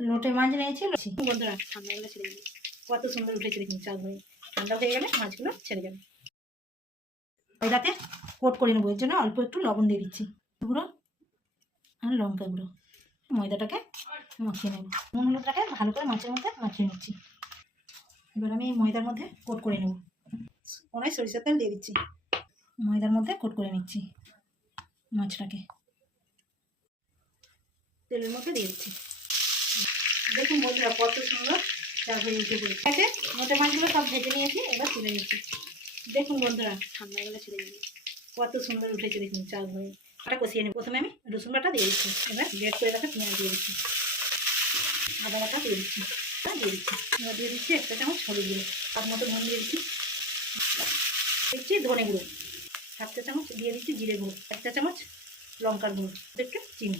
লোটে মাছ নিয়েছি। বন্ধুরা ঠান্ডাগুলো ছেড়ে যাবে, কত সুন্দর উঠেছে দেখুন চাল হয়ে। ঠান্ডা হয়ে গেলে মাছগুলো ছেড়ে যাবে। ময়দাতে কোট করে নেবো, এর জন্য অল্প একটু লবণ দিয়ে দিচ্ছি, গুঁড়ো আর লঙ্কা গুঁড়ো। ময়দাটাকে মাখিয়ে নেব, নুন হলুদটাকে ভালো করে মাছের মধ্যে মাখিয়ে নিচ্ছি। এবার আমি এই ময়দার মধ্যে কোট করে নেব। ওনায় সরিষার তেল দিয়ে দিচ্ছি, ময়দার মধ্যে কোট করে নিচ্ছি মাছটাকে, তেলের মধ্যে দিয়ে দিচ্ছি। দেখুন বন্ধুরা কত সুন্দর চাল হয়ে উঠে পড়েছে। আছে মোটা মাছগুলো সব ভেজে নিয়েছি, এবার তুলে নিচ্ছি। দেখুন বন্ধুরা ঠান্ডাগুলো ছেড়ে যাবে, কত সুন্দর উঠেছে দেখুন চাল হয়ে। ওটা কষিয়ে নিই। প্রথমে আমি রসুন বাটা দিয়ে দিচ্ছি, এবার গ্রেট করে রাখা পেঁয়াজ দিয়ে দিচ্ছি, আদা বাটা দিয়ে দিচ্ছি, এবার দিয়ে দিচ্ছি 1 চা চামচ হলুদ গুঁড়ো, তার মতো নুন দিয়ে দিচ্ছি, দিচ্ছি ধনে গুঁড়ো 1/2 চা চামচ, দিয়ে দিচ্ছি জিরে গুঁড়ো, 1 চা চামচ লঙ্কার গুঁড়ো, একটু চিনি।